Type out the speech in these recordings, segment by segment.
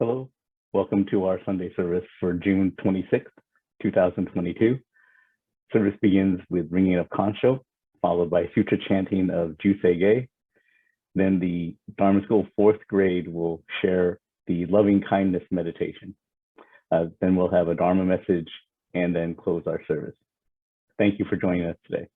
Hello, welcome to our Sunday service for June 26th, 2022. Service begins with ringing of kansho, followed by sutra chanting of Jeseige. Then the Dharma School fourth grade will share the Lovingkindness meditation. Then we'll have a Dharma message and then close our service. Thank you for joining us today.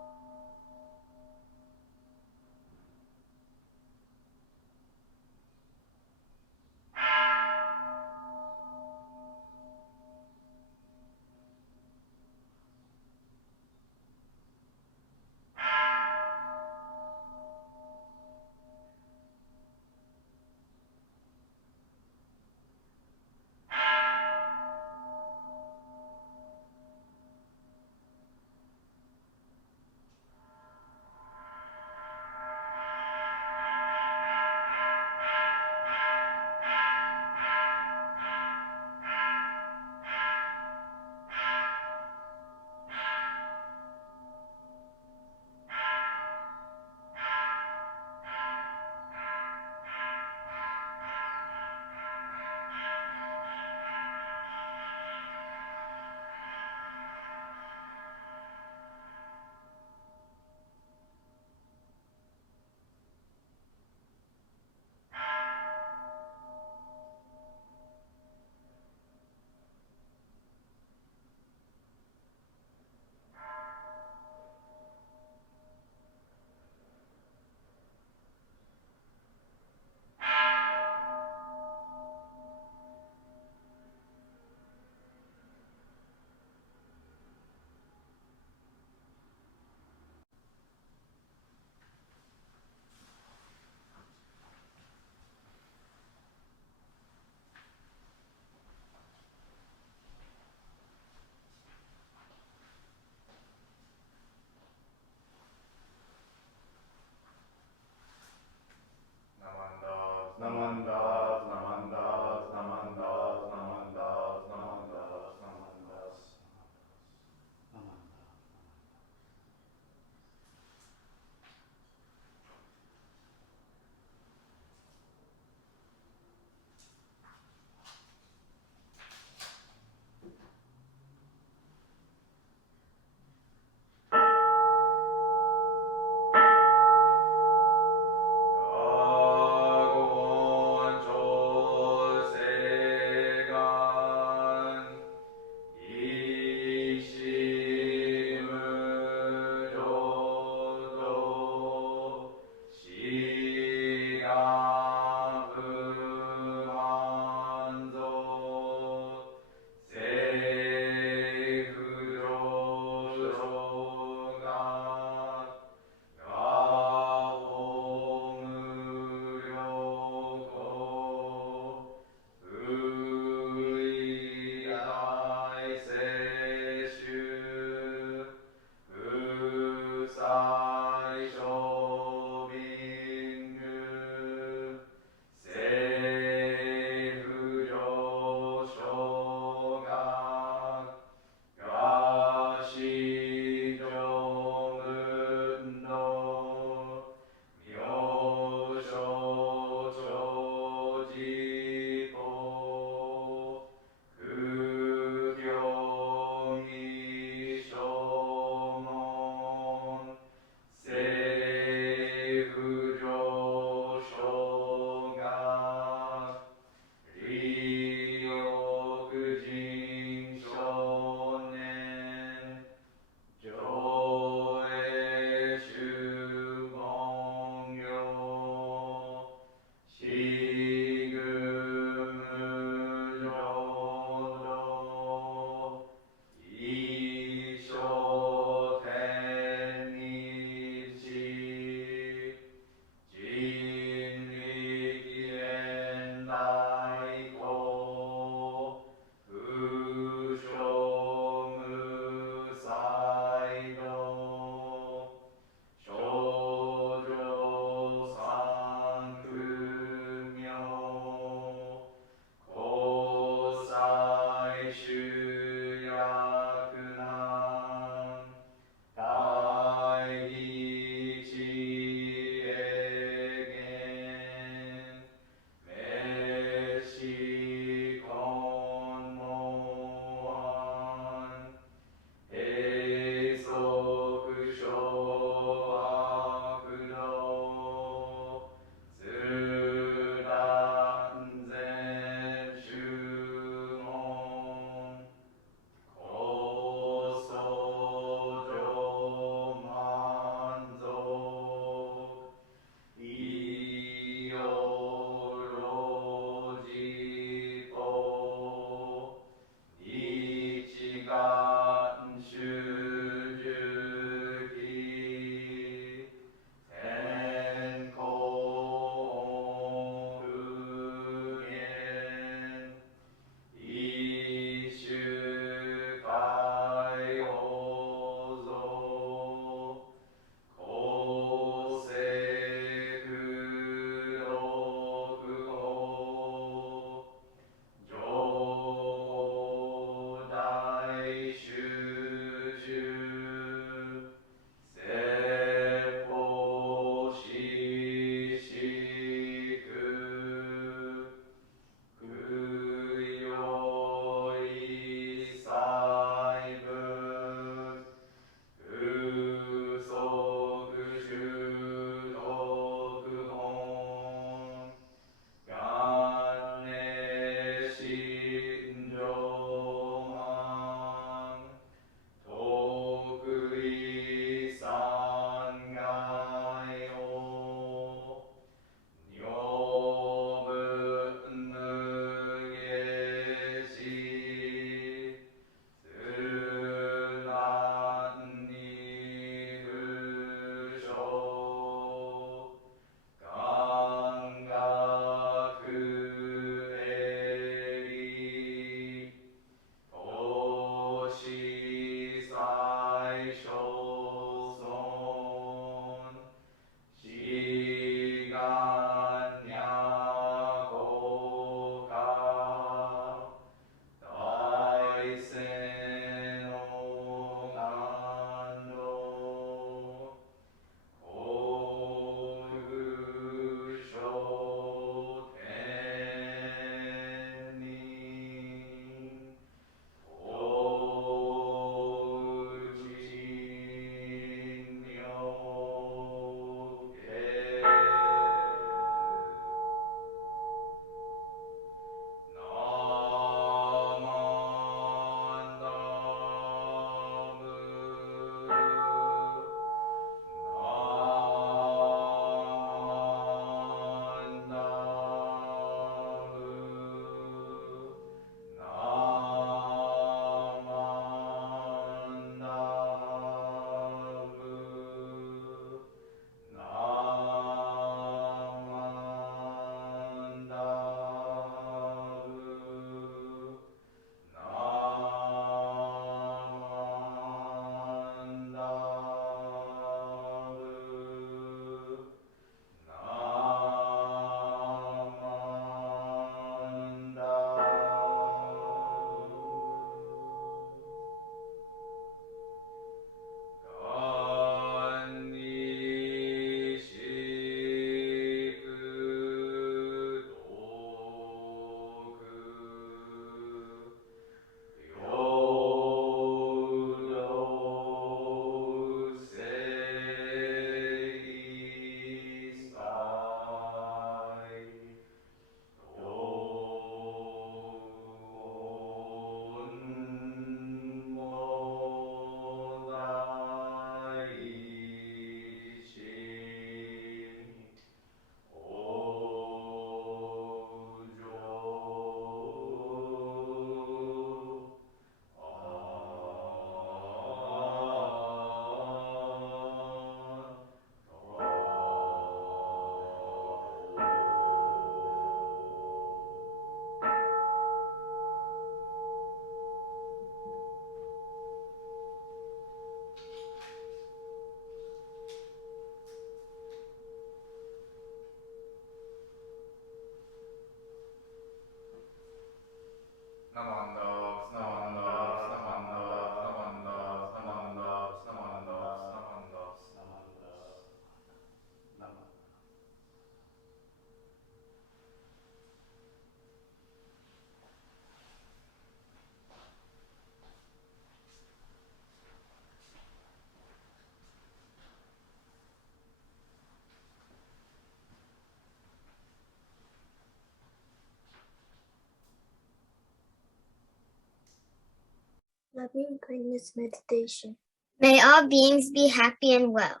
Loving kindness meditation. May all beings be happy and well.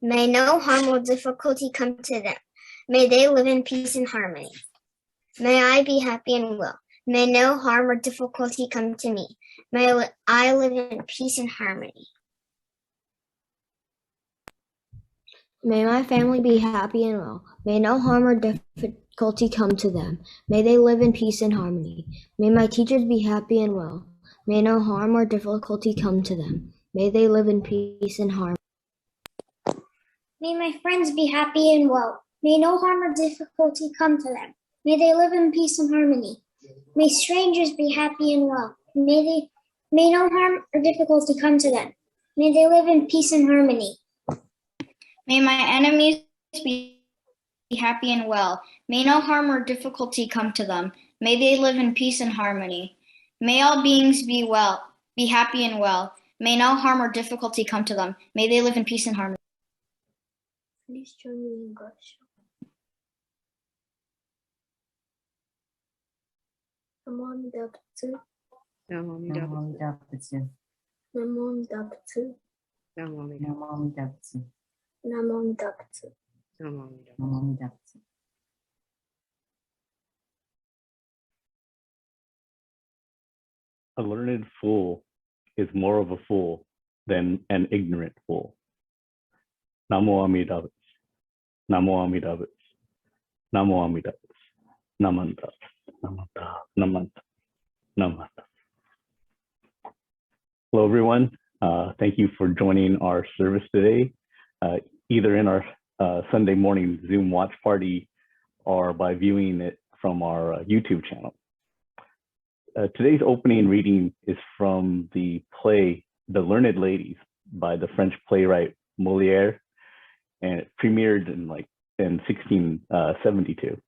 May no harm or difficulty come to them. May they live in peace and harmony. May I be happy and well. May no harm or difficulty come to me. May I live in peace and harmony. May my family be happy and well. May no harm or difficulty come to them. May they live in peace and harmony. May my teachers be happy and well. May no harm or difficulty come to them. May they live in peace and harmony. May my friends be happy and well. May no harm or difficulty come to them. May they live in peace and harmony. May strangers be happy and well. May no harm or difficulty come to them. May they live in peace and harmony. May my enemies be happy and well. May no harm or difficulty come to them. May they live in peace and harmony. May all beings be happy and well. May no harm or difficulty come to them. May they live in peace and harmony. Please join me in kansho. Namo Amida Butsu. Namo Amida Butsu. Namo Amida Butsu. Namo Amida Butsu. Namo Amida Butsu. Namo Amida Butsu. A learned fool is more of a fool than an ignorant fool. Namo Amida Butsu. Namo Amida Butsu. Namo Amida Butsu. Namanta. Namanta. Namanta. Namanta. Hello, everyone. Thank you for joining our service today, either in our Sunday morning Zoom watch party or by viewing it from our YouTube channel. Today's opening reading is from the play The Learned Ladies by the French playwright Molière, and it premiered in 1672.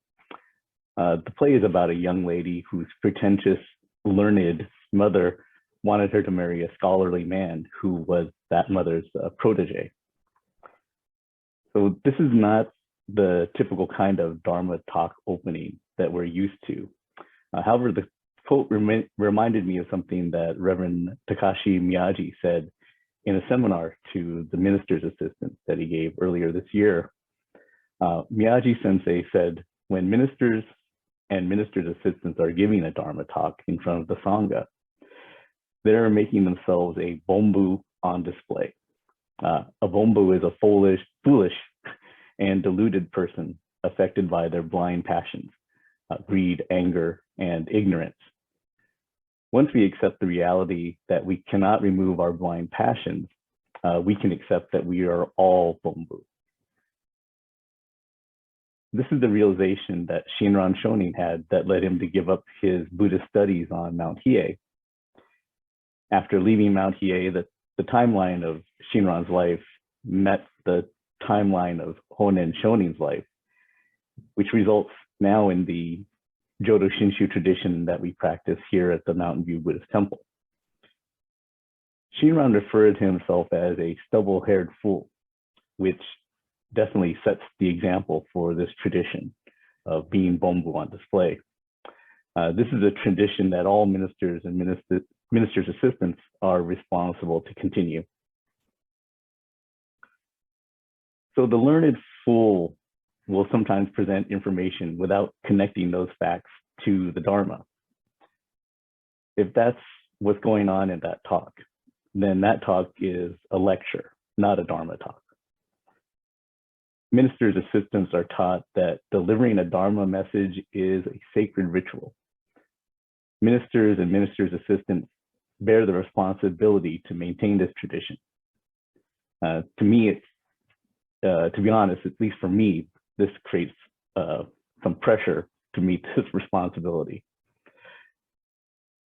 The play is about a young lady whose pretentious, learned mother wanted her to marry a scholarly man who was that mother's protege. So this is not the typical kind of Dharma talk opening that we're used to. However, the quote reminded me of something that Reverend Takashi Miyagi said in a seminar to the minister's assistants that he gave earlier this year. Miyagi Sensei said, when ministers and ministers' assistants are giving a Dharma talk in front of the Sangha, they're making themselves a bombu on display. A bombu is a foolish and deluded person affected by their blind passions, greed, anger, and ignorance. Once we accept the reality that we cannot remove our blind passions, we can accept that we are all bombu. This is the realization that Shinran Shonin had that led him to give up his Buddhist studies on Mount Hiei. After leaving Mount Hiei, the timeline of Shinran's life met the timeline of Honen Shonin's life, which results now in the Jodo Shinshu tradition that we practice here at the Mountain View Buddhist Temple. Shinran referred to himself as a stubble-haired fool, which definitely sets the example for this tradition of being bombu on display. This is a tradition that all ministers and ministers' assistants are responsible to continue. So the learned fool will sometimes present information without connecting those facts to the Dharma. If that's what's going on in that talk, then that talk is a lecture, not a Dharma talk. Ministers' assistants are taught that delivering a Dharma message is a sacred ritual. Ministers and ministers' assistants bear the responsibility to maintain this tradition. To me, to be honest, at least for me, this creates some pressure to meet this responsibility.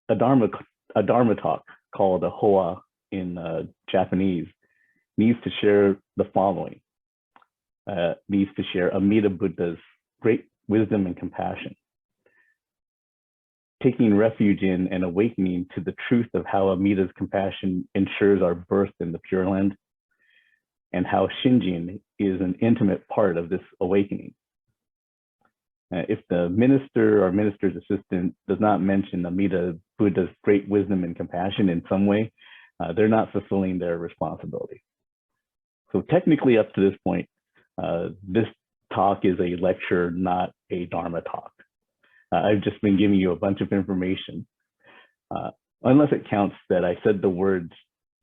a Dharma talk called a Hoa in Japanese needs to share the following. Needs to share Amida Buddha's great wisdom and compassion, taking refuge in and awakening to the truth of how Amida's compassion ensures our birth in the Pure Land, and how Shinjin is an intimate part of this awakening. If the minister or minister's assistant does not mention Amida Buddha's great wisdom and compassion in some way, they're not fulfilling their responsibility. So technically up to this point, this talk is a lecture, not a Dharma talk. I've just been giving you a bunch of information, unless it counts that I said the words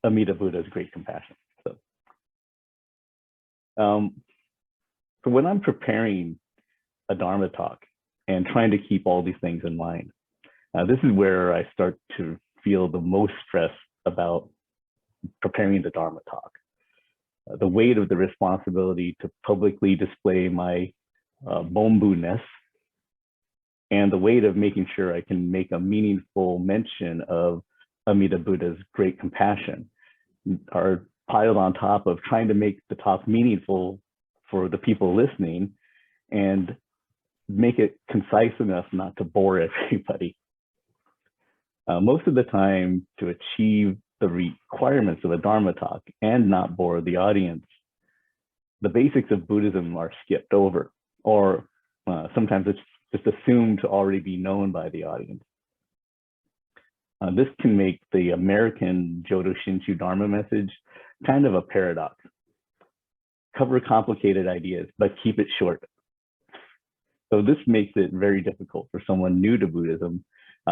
Amida Buddha's great compassion. So when I'm preparing a Dharma talk and trying to keep all these things in mind, this is where I start to feel the most stress about preparing the Dharma talk. The weight of the responsibility to publicly display my bombu-ness, and the weight of making sure I can make a meaningful mention of Amida Buddha's great compassion are piled on top of trying to make the talk meaningful for the people listening and make it concise enough not to bore everybody. Most of the time, to achieve the requirements of a Dharma talk and not bore the audience, the basics of Buddhism are skipped over, or sometimes it's just assumed to already be known by the audience. This can make the American Jodo Shinshu Dharma message kind of a paradox. Cover complicated ideas, but keep it short. So this makes it very difficult for someone new to Buddhism,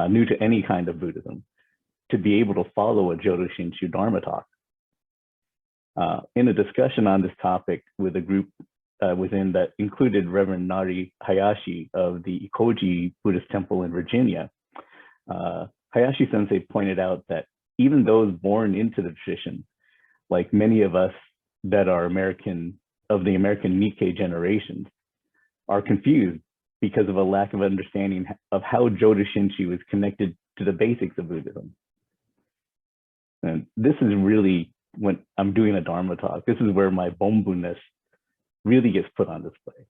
new to any kind of Buddhism, to be able to follow a Jodo Shinshu Dharma talk. In a discussion on this topic with a group within that included Reverend Nari Hayashi of the Ikoji Buddhist Temple in Virginia, Hayashi Sensei pointed out that even those born into the tradition, like many of us that are American, of the American Nikkei generations, are confused because of a lack of understanding of how Jodo Shinshu is connected to the basics of Buddhism. And this is really, when I'm doing a Dharma talk, this is where my bombu-ness really gets put on display.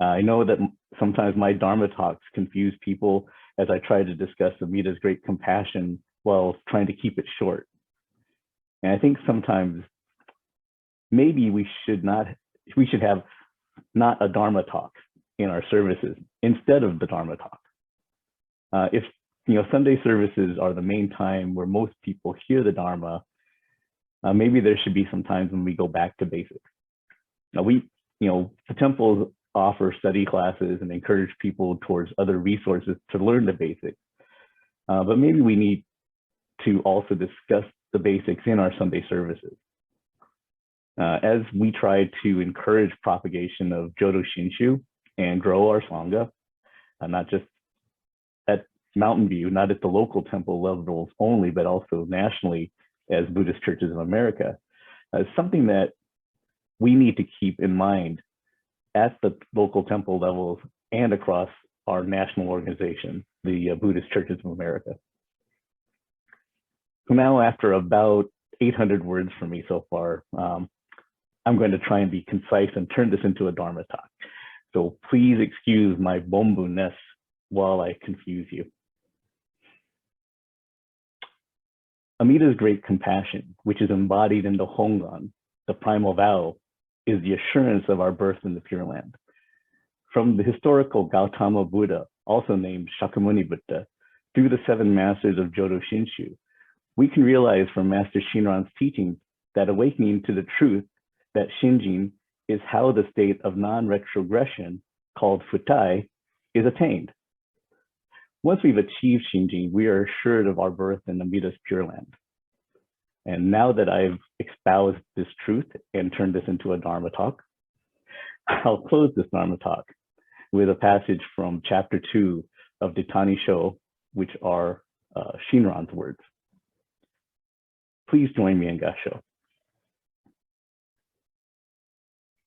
I know that sometimes my Dharma talks confuse people as I try to discuss Amida's great compassion while trying to keep it short. And I think sometimes maybe we should have not a Dharma talk in our services instead of the Dharma talk. If Sunday services are the main time where most people hear the Dharma, maybe there should be some times when we go back to basics. Now the temples offer study classes and encourage people towards other resources to learn the basics. But maybe we need to also discuss the basics in our Sunday services. As we try to encourage propagation of Jodo Shinshu and grow our Sangha, not just at Mountain View, not at the local temple levels only, but also nationally as Buddhist churches of America, something that we need to keep in mind at the local temple levels and across our national organization, the Buddhist Churches of America. So now, after about 800 words from me so far, I'm going to try and be concise and turn this into a Dharma talk. So please excuse my bombu-ness while I confuse you. Amida's great compassion, which is embodied in the Hongan, the primal vow, is the assurance of our birth in the Pure Land. From the historical Gautama Buddha, also named Shakyamuni Buddha, through the 7 masters of Jodo Shinshu, we can realize from Master Shinran's teachings that awakening to the truth that Shinjin is how the state of non-retrogression, called Futai, is attained. Once we've achieved Shinjin, we are assured of our birth in Amida's Pure Land. And now that I've espoused this truth and turned this into a Dharma talk, I'll close this Dharma talk with a passage from chapter 2 of the Tani Sho, which are Shinran's words. Please join me in Gasho.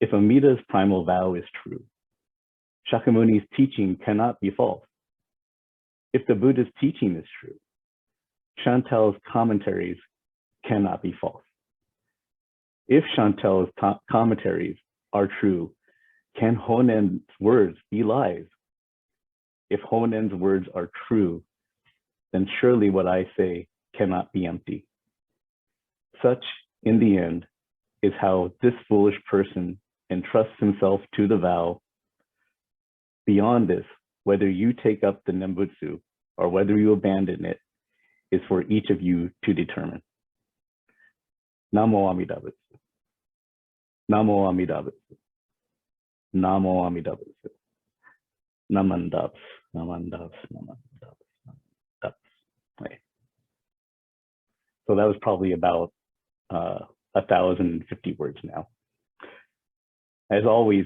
If Amida's primal vow is true, Shakyamuni's teaching cannot be false. If the Buddha's teaching is true, Chantel's commentaries cannot be false. If Chantel's commentaries are true, can Honen's words be lies? If Honen's words are true, then surely what I say cannot be empty. Such, in the end, is how this foolish person entrusts himself to the vow. Beyond this, whether you take up the Nembutsu or whether you abandon it, is for each of you to determine. Namo Amida Butsu. Namo Amida Butsu. Namo Amida Butsu. Namandaps, namandaps, namandaps, namandaps. Okay. So that was probably about 1,050 words now. As always,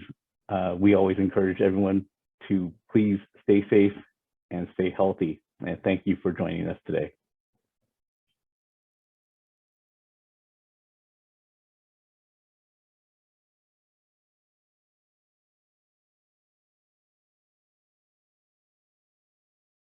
we always encourage everyone to please stay safe and stay healthy. And thank you for joining us today.